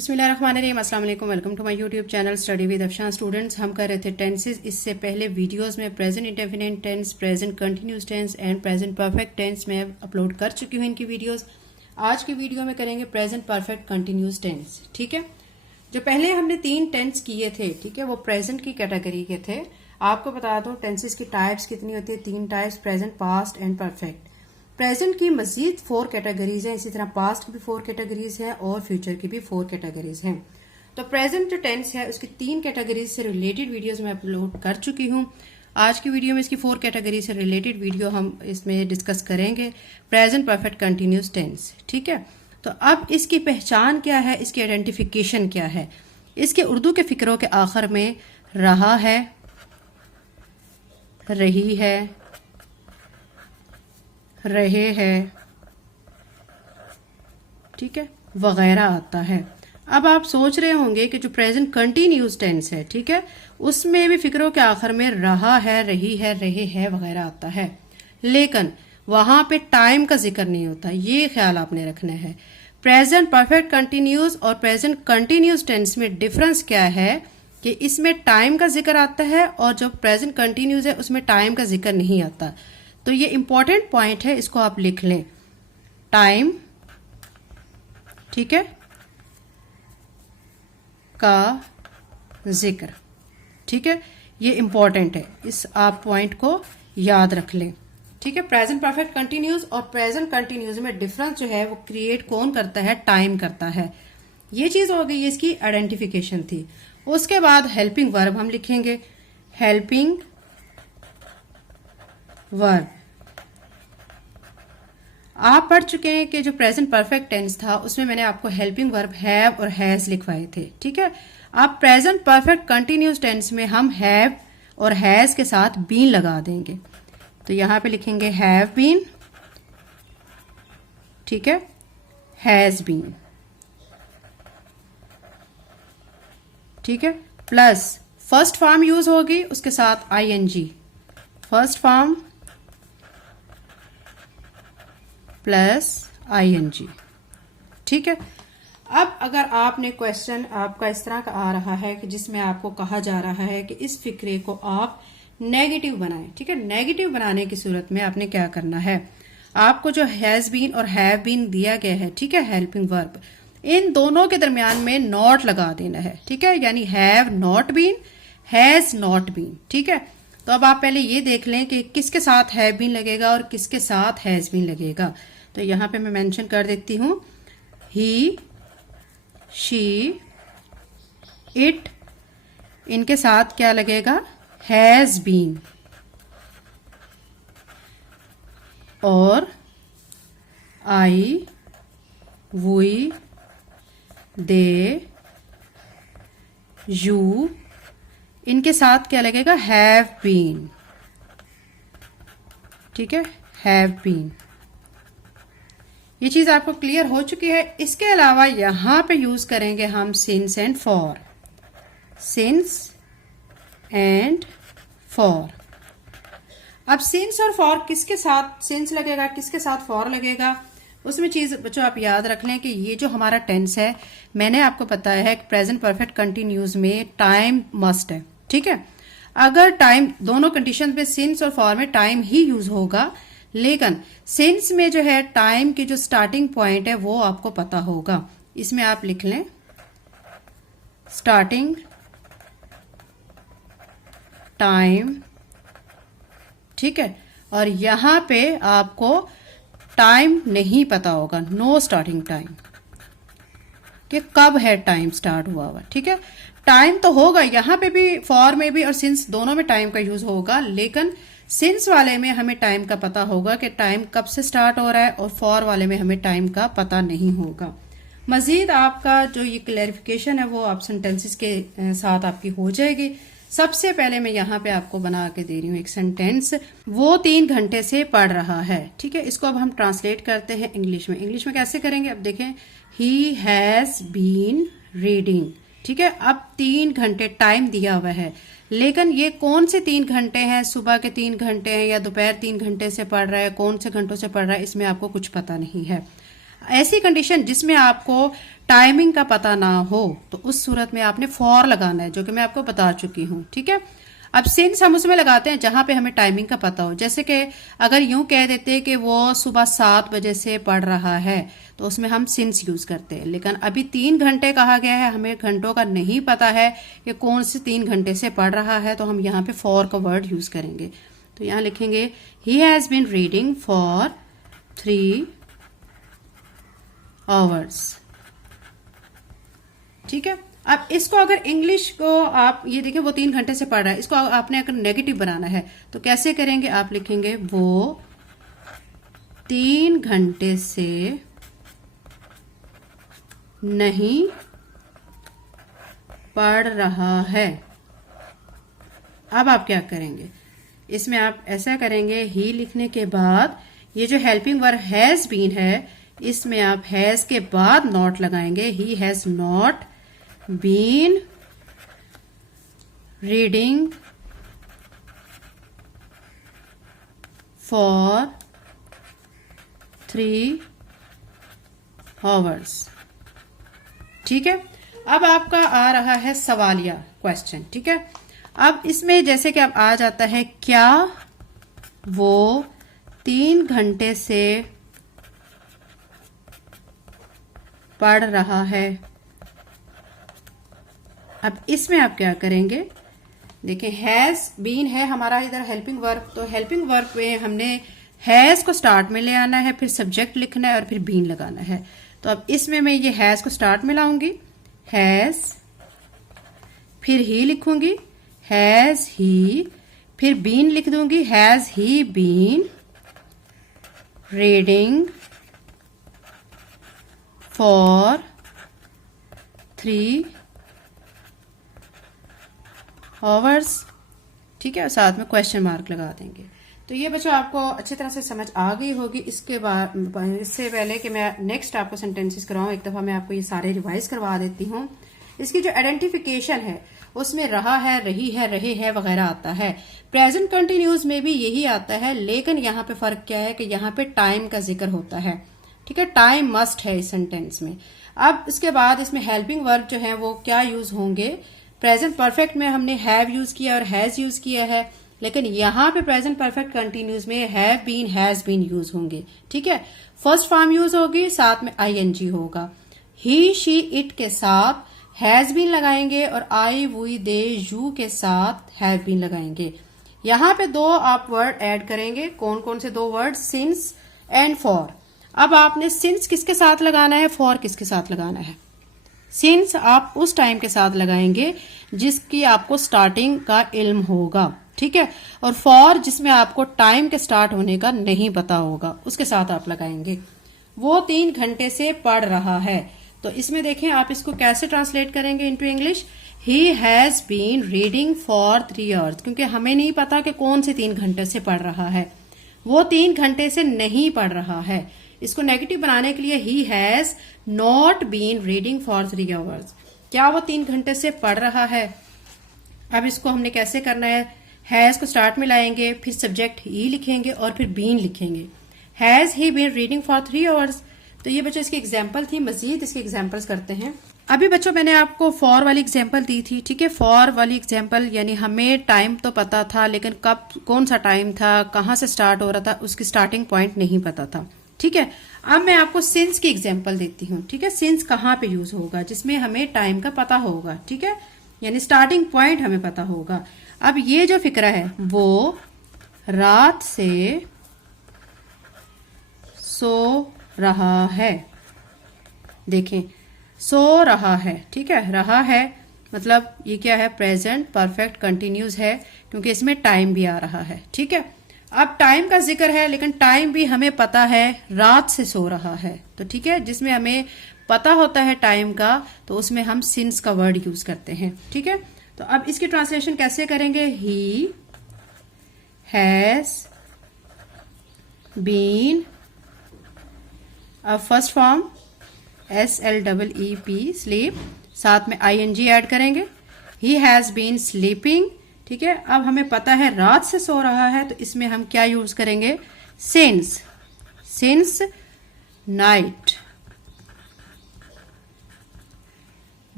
बिस्मिल्लाहिर्रहमानिर्रहीम, अस्सलाम वालेकुम। Welcome to my YouTube channel study with Afshan. Students, हम कर रहे थे टेंसेस। इससे पहले वीडियोस में present indefinite tense, present continuous tense and present perfect tense में अपलोड कर चुकी हूँ इनकी वीडियोस। आज की वीडियो में करेंगे प्रेजेंट परफेक्ट कंटिन्यूस टेंस। ठीक है, जो पहले हमने 3 टेंस किए थे, ठीक है, वो प्रेजेंट की कैटेगरी के थे। आपको बता दो टेंसेस की टाइप्स कितनी होती है, 3 types, present, past and perfect. Present की मजीद 4 कैटेगरीज हैं, इसी तरह पास्ट की भी 4 कैटेगरीज हैं और फ्यूचर की भी 4 कैटेगरीज हैं। तो प्रेजेंट जो टेंस है उसकी 3 कैटेगरीज से रिलेटेड वीडियोस मैं अपलोड कर चुकी हूँ। आज की वीडियो में इसकी 4 कैटेगरी से रिलेटेड वीडियो हम इसमें डिस्कस करेंगे, प्रेजेंट परफेक्ट कंटिन्यूस टेंस। ठीक है, तो अब इसकी पहचान क्या है, इसकी आइडेंटिफिकेशन क्या है। इसके उर्दू के फिक्रों के आखिर में रहा है, रही है, रहे हैं, ठीक है, वगैरह आता है। अब आप सोच रहे होंगे कि जो प्रेजेंट कंटिन्यूस टेंस है, ठीक है, उसमें भी फिक्रों के आखिर में रहा है, रही है, रहे हैं वगैरह आता है, लेकिन वहां पे टाइम का जिक्र नहीं होता। ये ख्याल आपने रखना है। प्रेजेंट परफेक्ट कंटिन्यूस और प्रेजेंट कंटिन्यूस टेंस में डिफरेंस क्या है कि इसमें टाइम का जिक्र आता है और जो प्रेजेंट कंटिन्यूस है उसमें टाइम का जिक्र नहीं आता। तो ये इंपॉर्टेंट पॉइंट है, इसको आप लिख लें। टाइम, ठीक है, का जिक्र, ठीक है, ये इंपॉर्टेंट है, इस आप पॉइंट को याद रख लें। ठीक है, प्रेजेंट परफेक्ट कंटिन्यूस और प्रेजेंट कंटिन्यूस में डिफरेंस जो है वो क्रिएट कौन करता है, टाइम करता है। ये चीज हो गई, इसकी आइडेंटिफिकेशन थी। उसके बाद हेल्पिंग वर्ब हम लिखेंगे। हेल्पिंग वर्ब आप पढ़ चुके हैं कि जो प्रेजेंट परफेक्ट टेंस था उसमें मैंने आपको हेल्पिंग वर्ब हैव और हैज लिखवाए थे। ठीक है, अब प्रेजेंट परफेक्ट कंटिन्यूस टेंस में हम हैव और हैज के साथ बीन लगा देंगे। तो यहां पे लिखेंगे हैव बीन, ठीक है, हैज बीन, ठीक है, प्लस फर्स्ट फॉर्म यूज होगी उसके साथ ING. First form plus ING. ठीक है, अब अगर आपने क्वेश्चन आपका इस तरह का आ रहा है कि जिसमें आपको कहा जा रहा है कि इस फिक्रे को आप नेगेटिव बनाएं। ठीक है, नेगेटिव बनाने की सूरत में आपने क्या करना है, आपको जो हैज बीन और हैव बीन दिया गया है, ठीक है, हेल्पिंग वर्ब, इन दोनों के दरमियान में नॉट लगा देना है। ठीक है, यानी have not been, has not been. ठीक है, तो अब आप पहले ये देख लें कि किसके साथ हैव बीन लगेगा और किसके साथ हैज बीन लगेगा। तो यहां पे मैं मेंशन कर देती हूं, ही, शी, इट, इनके साथ क्या लगेगा, हैज बीन, और आई, वी, दे, यू, इनके साथ क्या लगेगा, हैव बीन। ठीक है, हैव बीन। ये चीज आपको क्लियर हो चुकी है। इसके अलावा यहां पे यूज करेंगे हम since and for. Since and for. अब सिंस और फॉर किसके साथ सिंस लगेगा, किसके साथ फॉर लगेगा, उसमें चीज बच्चों आप याद रख लें कि ये जो हमारा टेंस है, मैंने आपको बताया है कि प्रेजेंट परफेक्ट कंटिन्यूस में टाइम मस्ट है। ठीक है, अगर टाइम दोनों कंडीशन पे सिंस और फॉर में टाइम ही यूज होगा, लेकिन सिंस में जो है टाइम की जो स्टार्टिंग पॉइंट है वो आपको पता होगा। इसमें आप लिख लें स्टार्टिंग टाइम। ठीक है, और यहां पे आपको टाइम नहीं पता होगा, नो स्टार्टिंग टाइम, कि कब है टाइम स्टार्ट हुआ हुआ। ठीक है, टाइम तो होगा यहां पे भी, फॉर में भी और सिंस दोनों में टाइम का यूज होगा, लेकिन सिंस वाले में हमें टाइम का पता होगा कि टाइम कब से स्टार्ट हो रहा है, और फॉर वाले में हमें टाइम का पता नहीं होगा। मजीद आपका जो ये क्लैरिफिकेशन है वो आप सेंटेंसेस के साथ आपकी हो जाएगी। सबसे पहले मैं यहाँ पे आपको बना के दे रही हूँ एक सेंटेंस। वो 3 घंटे से पढ़ रहा है। ठीक है, इसको अब हम ट्रांसलेट करते हैं इंग्लिश में। इंग्लिश में कैसे करेंगे, अब देखें, ही हैज बीन रीडिंग। ठीक है, अब 3 घंटे टाइम दिया हुआ है, लेकिन ये कौन से 3 घंटे हैं, सुबह के 3 घंटे हैं या दोपहर 3 घंटे से पढ़ रहा है, कौन से घंटों से पढ़ रहा है, इसमें आपको कुछ पता नहीं है। ऐसी कंडीशन जिसमें आपको टाइमिंग का पता ना हो तो उस सूरत में आपने फॉर लगाना है, जो कि मैं आपको बता चुकी हूं। ठीक है, अब सिंस हम उसमें लगाते हैं जहां पे हमें टाइमिंग का पता हो। जैसे कि अगर यूं कह देते कि वो सुबह 7 बजे से पढ़ रहा है तो उसमें हम सिंस यूज करते हैं। लेकिन अभी 3 घंटे कहा गया है, हमें घंटों का नहीं पता है कि कौन से 3 घंटे से पढ़ रहा है, तो हम यहाँ पे फॉर का वर्ड यूज करेंगे। तो यहाँ लिखेंगे he has been reading for 3 hours. ठीक है, अब इसको अगर इंग्लिश को आप ये देखिए वो 3 घंटे से पढ़ रहा है, इसको आपने अगर नेगेटिव बनाना है तो कैसे करेंगे? आप लिखेंगे वो 3 घंटे से नहीं पढ़ रहा है। अब आप क्या करेंगे? इसमें आप ऐसा करेंगे, ही लिखने के बाद ये जो हेल्पिंग वर्ब हैज बीन है इसमें आप हैज के बाद नॉट लगाएंगे। ही has not been reading for 3 hours। ठीक है, अब आपका आ रहा है सवालिया क्वेश्चन। ठीक है, अब इसमें जैसे कि अब आ जाता है, क्या वो 3 घंटे से पढ़ रहा है? अब इसमें आप क्या करेंगे? देखिए हैज बीन है हमारा इधर हेल्पिंग वर्ब, तो हेल्पिंग वर्ब में हमने हैज को स्टार्ट में ले आना है, फिर सब्जेक्ट लिखना है और फिर बीन लगाना है। तो अब इसमें मैं ये हैज को स्टार्ट में लाऊंगी, हैज, फिर ही लिखूंगी, हैज ही, फिर बीन लिख दूंगी, has he been reading for 3 hours. ठीक है, साथ में क्वेश्चन मार्क लगा देंगे। तो ये बच्चों आपको अच्छी तरह से समझ आ गई होगी। इसके बाद इससे पहले कि मैं नेक्स्ट आपको सेंटेंसेस कराऊं, एक दफा मैं आपको ये सारे रिवाइज करवा देती हूँ। इसकी जो आइडेंटिफिकेशन है उसमें रहा है, रही है, रहे है वगैरह आता है। प्रेजेंट कंटिन्यूज में भी यही आता है, लेकिन यहाँ पे फर्क क्या है कि यहाँ पे टाइम का जिक्र होता है। ठीक है, टाइम मस्ट है इस सेंटेंस में। अब इसके बाद इसमें हेल्पिंग वर्ब जो है वो क्या यूज होंगे? प्रेजेंट परफेक्ट में हमने हैव यूज किया और हैज यूज किया है, लेकिन यहाँ पे प्रेजेंट परफेक्ट कंटिन्यूज में have been, has been use होंगे। ठीक है, फर्स्ट फॉर्म यूज होगी, साथ में आईएनजी होगा। ही, शी, इट के साथ हैज बीन लगाएंगे और आई, वी, दे, यू के साथ हैव बीन लगाएंगे। यहाँ पे 2 आप वर्ड ऐड करेंगे। कौन कौन से 2 वर्ड? Since and for. अब आपने सिंस किसके साथ लगाना है, फॉर किसके साथ लगाना है? सिंस आप उस टाइम के साथ लगाएंगे जिसकी आपको स्टार्टिंग का इल्म होगा। ठीक है, और फॉर जिसमें आपको टाइम के स्टार्ट होने का नहीं पता होगा उसके साथ आप लगाएंगे। वो 3 घंटे से पढ़ रहा है, तो इसमें देखें आप इसको कैसे ट्रांसलेट करेंगे into English. He has been reading for 3 hours, क्योंकि हमें नहीं पता कि कौन से 3 घंटे से पढ़ रहा है। वो 3 घंटे से नहीं पढ़ रहा है। इसको नेगेटिव बनाने के लिए he has not been reading for 3 hours. क्या वो 3 घंटे से पढ़ रहा है? अब इसको हमने कैसे करना है? हैज को स्टार्ट में लाएंगे, फिर सब्जेक्ट ही लिखेंगे और फिर बीन लिखेंगे। Has he been reading for 3 hours. तो ये बच्चों इसकी एग्जाम्पल थी। मजीद इसके एग्जाम्पल्स करते हैं। अभी बच्चों मैंने आपको फॉर वाली एग्जाम्पल दी थी। ठीक है, फॉर वाली एग्जाम्पल यानी हमें टाइम तो पता था, लेकिन कब, कौन सा टाइम था, कहाँ से स्टार्ट हो रहा था, उसकी स्टार्टिंग पॉइंट नहीं पता था। ठीक है, अब मैं आपको सिंस की एग्जाम्पल देती हूँ। ठीक है, सिंस कहाँ पे यूज होगा? जिसमें हमें टाइम का पता होगा। ठीक है, यानी स्टार्टिंग पॉइंट हमें पता होगा। अब ये जो फिक्रा है वो रात से सो रहा है। देखें, सो रहा है। ठीक है, रहा है मतलब ये क्या है? प्रेजेंट परफेक्ट कंटिन्यूज है, क्योंकि इसमें टाइम भी आ रहा है। ठीक है, अब टाइम का जिक्र है, लेकिन टाइम भी हमें पता है रात से सो रहा है। तो ठीक है, जिसमें हमें पता होता है टाइम का, तो उसमें हम सिंस का वर्ड यूज करते हैं। ठीक है, तो अब इसकी ट्रांसलेशन कैसे करेंगे? ही हैज बीन, अब फर्स्ट फॉर्म SLEEP, स्लीप, साथ में ING ऐड करेंगे। He has been sleeping. ठीक है, अब हमें पता है रात से सो रहा है, तो इसमें हम क्या यूज करेंगे? Since, since night.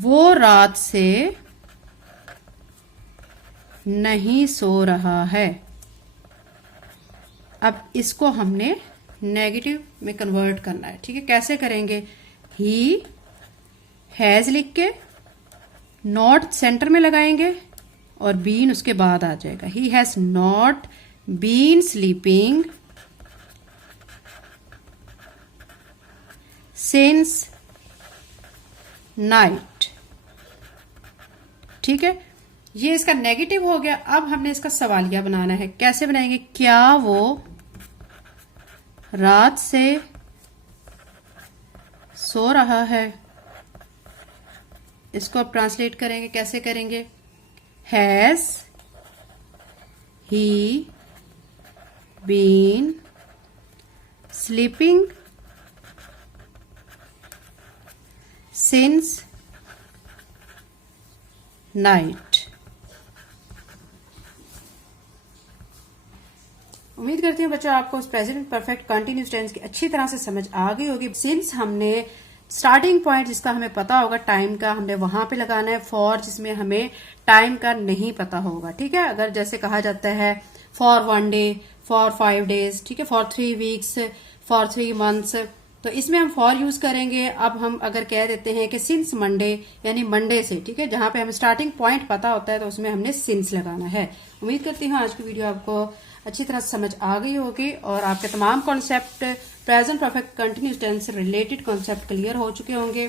वो रात से नहीं सो रहा है। अब इसको हमने नेगेटिव में कन्वर्ट करना है, ठीक है। कैसे करेंगे? ही हैज लिख के नॉट सेंटर में लगाएंगे और बीन उसके बाद आ जाएगा। He has not been sleeping since night, ठीक है। ये इसका नेगेटिव हो गया। अब हमने इसका सवालिया बनाना है। कैसे बनाएंगे? क्या वो रात से सो रहा है? इसको अब ट्रांसलेट करेंगे। कैसे करेंगे? Has he been sleeping since night. उम्मीद करती हूँ बच्चों आपको प्रेजेंट परफेक्ट कंटिन्यूस टेंस की अच्छी तरह से समझ आ गई होगी। सिंस हमने स्टार्टिंग पॉइंट जिसका हमें पता होगा टाइम का, हमने वहां पे लगाना है। फॉर जिसमें हमें टाइम का नहीं पता होगा, ठीक है। अगर जैसे कहा जाता है फॉर 1 डे, फॉर 5 डेज, ठीक है, फॉर 3 वीक्स, फॉर 3 मंथ्स, तो इसमें हम फॉर यूज करेंगे। अब हम अगर कह देते हैं कि सिंस मंडे, यानी मंडे से, ठीक है, जहां पे हमें स्टार्टिंग पॉइंट पता होता है तो उसमें हमने सिंस लगाना है। उम्मीद करती हूँ आज की वीडियो आपको अच्छी तरह से समझ आ गई होगी और आपके तमाम concept present perfect continuous tense से रिलेटेड कॉन्सेप्ट क्लियर हो चुके होंगे।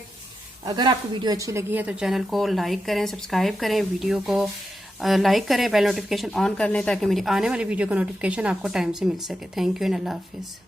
अगर आपको वीडियो अच्छी लगी है तो चैनल को लाइक करें, सब्सक्राइब करें, वीडियो को लाइक करें, बेल नोटिफिकेशन ऑन कर लें ताकि मेरी आने वाली वीडियो का नोटिफिकेशन आपको टाइम से मिल सके। Thank you and Allah Hafiz.